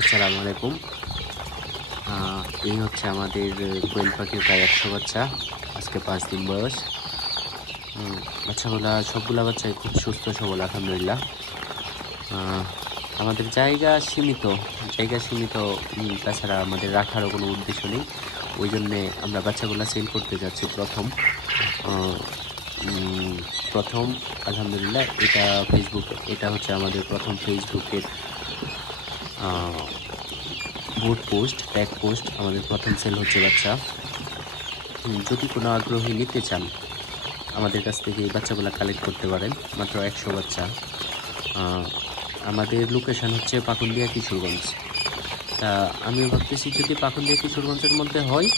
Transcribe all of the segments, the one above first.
আসসালামু আলাইকুম। এই হচ্ছে আমাদের কোয়েল পাখির প্রায় ১০০ বাচ্চা। আজকে ৫ দিন বয়স। বাচ্চাগুলা সবগুলা বাচ্চাই খুব সুস্থ সবল আলহামদুলিল্লাহ। আ আমাদের জায়গা সীমিত, তাছাড়া আমাদের রাখারও কোনো উদ্দেশ্য নেই। ওইজন্যে আমরা বাচ্চাগুলা সেল করতে যাচ্ছি প্রথম। আ উম ১ম আলহামদুলিল্লাহ এটা হচ্ছে আমাদের ১ম ফেসবুকের আ ট্যাগ পোস্ট। আমাদের ১ম সেল হচ্ছে বাচ্চা। যদি কোনো আগ্রহী নিতে চান, আমাদের কাছ থেকে এই বাচ্চাগুলা কালেক্ট করতে পারেন। মাত্র ১০০ বাচ্চা। আ আমাদের লোকেশন হচ্ছে পাকুন্দিয়া, কিশোরগঞ্জ। তা আমিও ভাবতেছি যদি পাকুন্দিয়া, কিশোরগঞ্জের মধ্যে হয়,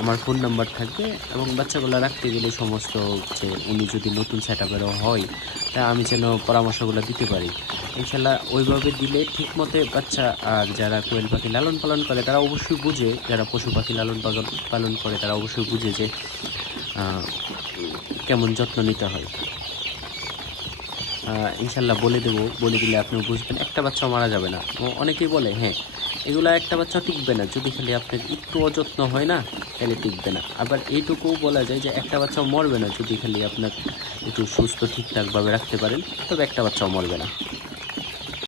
আমার ফোন নাম্বার থাকবে এবং বাচ্চাগুলা রাখতে গেলে সমস্ত যে উনি যদি নতুন সেটআপেরও হয়, তা আমি যেন পরামর্শগুলো দিতে পারি। ইনশাআল্লাহ ওইভাবে দিলে ঠিকমতো বাচ্চা আর যারা কোয়েল পাখি লালন পালন করে তারা অবশ্যই বুঝে, যারা পশু পাখি পালন করে তারা অবশ্যই বুঝে যে আ কেমন যত্ন নিতে হয়। ইনশাআল্লাহ বলে দেবো, বলে দিলে আপনিও বুঝবেন। একটা বাচ্চাও মারা যাবে না। অনেকেই বলে হ্যাঁ, এগুলা একটা বাচ্চাও টিকবে না। যদি খালি আপনার একটু অযত্ন হয় না, তাইলে টিকবে না। আবার এইটুকুও বলা যায় যে একটা বাচ্চাও মরবে না যদি খালি আপনার একটু সুস্থ ঠিকঠাকভাবে রাখতে পারেন, তবে একটা বাচ্চাও মরবে না।